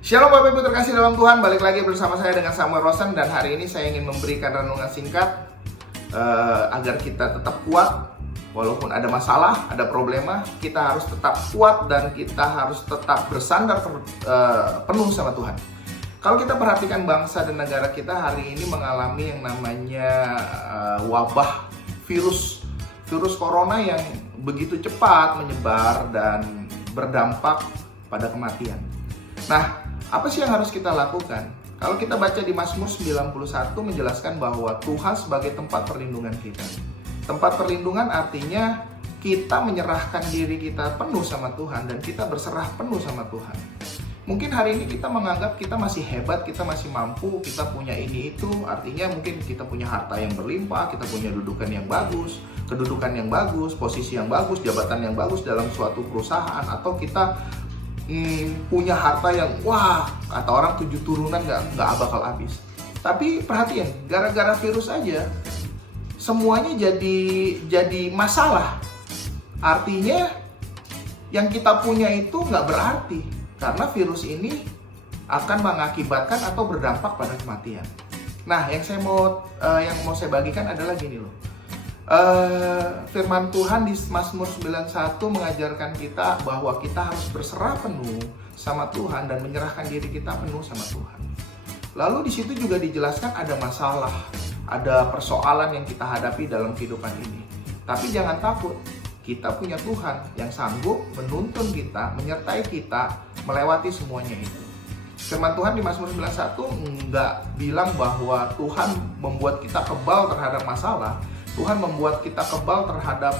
Shalom Bapak Ibu terkasih dalam Tuhan, balik lagi bersama saya dengan Samuel Rosen. Dan hari ini saya ingin memberikan renungan singkat agar kita tetap kuat. Walaupun ada masalah, ada problema, kita harus tetap kuat dan kita harus tetap bersandar penuh sama Tuhan. Kalau kita perhatikan bangsa dan negara kita hari ini mengalami yang namanya wabah virus corona yang begitu cepat menyebar dan berdampak pada kematian. Nah, apa sih yang harus kita lakukan? Kalau kita baca di Mazmur 91 menjelaskan bahwa Tuhan sebagai tempat perlindungan kita. Tempat perlindungan artinya kita menyerahkan diri kita penuh sama Tuhan dan kita berserah penuh sama Tuhan. Mungkin hari ini kita menganggap kita masih hebat, kita masih mampu, kita punya ini itu. Artinya mungkin kita punya harta yang berlimpah, kita punya kedudukan yang bagus, posisi yang bagus, jabatan yang bagus dalam suatu perusahaan, atau kita punya harta yang wah, kata orang 7 turunan nggak bakal habis. Tapi perhatian, gara-gara virus aja semuanya jadi masalah. Artinya yang kita punya itu nggak berarti, karena virus ini akan mengakibatkan atau berdampak pada kematian. Nah, yang mau saya bagikan adalah gini loh. Firman Tuhan di Mazmur 91 mengajarkan kita bahwa kita harus berserah penuh sama Tuhan dan menyerahkan diri kita penuh sama Tuhan. Lalu di situ juga dijelaskan ada masalah, ada persoalan yang kita hadapi dalam kehidupan ini. Tapi jangan takut, kita punya Tuhan yang sanggup menuntun kita, menyertai kita melewati semuanya itu. Firman Tuhan di Mazmur 91 nggak bilang bahwa Tuhan membuat kita kebal terhadap masalah. Tuhan membuat kita kebal terhadap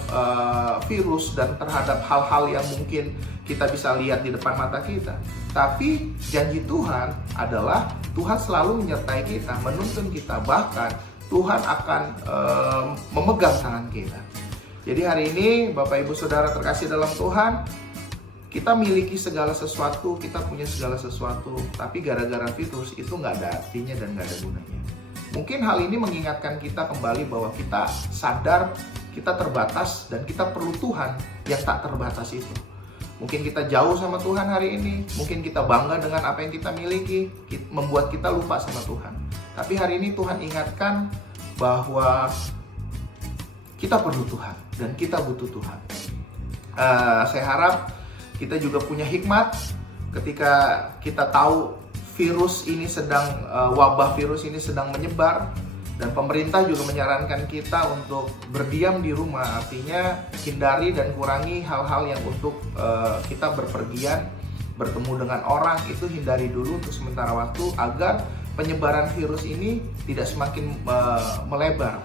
virus dan terhadap hal-hal yang mungkin kita bisa lihat di depan mata kita. Tapi janji Tuhan adalah Tuhan selalu menyertai kita, menuntun kita, bahkan Tuhan akan memegang tangan kita. Jadi hari ini Bapak Ibu Saudara terkasih dalam Tuhan, kita miliki segala sesuatu, kita punya segala sesuatu, tapi gara-gara virus itu nggak ada artinya dan nggak ada gunanya. Mungkin hal ini mengingatkan kita kembali bahwa kita sadar kita terbatas dan kita perlu Tuhan yang tak terbatas itu. Mungkin kita jauh sama Tuhan hari ini, mungkin kita bangga dengan apa yang kita miliki, membuat kita lupa sama Tuhan. Tapi hari ini Tuhan ingatkan bahwa kita perlu Tuhan dan kita butuh Tuhan. Saya harap kita juga punya hikmat ketika kita tahu wabah virus ini sedang menyebar, dan pemerintah juga menyarankan kita untuk berdiam di rumah. Artinya hindari dan kurangi hal-hal yang untuk kita berpergian, bertemu dengan orang, itu hindari dulu untuk sementara waktu agar penyebaran virus ini tidak semakin melebar.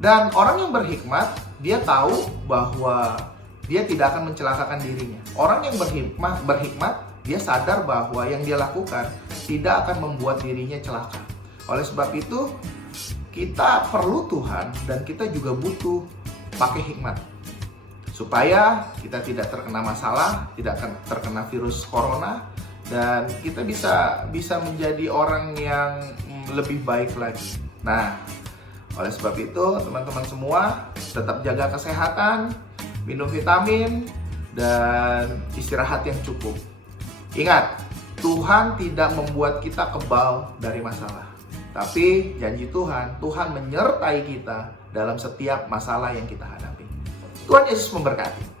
Dan orang yang berhikmat, dia tahu bahwa dia tidak akan mencelakakan dirinya. Orang yang berhikmat, dia sadar bahwa yang dia lakukan tidak akan membuat dirinya celaka. Oleh sebab itu, kita perlu Tuhan dan kita juga butuh pakai hikmat supaya kita tidak terkena masalah, tidak akan terkena virus corona, dan kita bisa menjadi orang yang lebih baik lagi. Nah, oleh sebab itu teman-teman semua tetap jaga kesehatan, minum vitamin, dan istirahat yang cukup. Ingat, Tuhan tidak membuat kita kebal dari masalah. Tapi janji Tuhan menyertai kita dalam setiap masalah yang kita hadapi. Tuhan Yesus memberkati.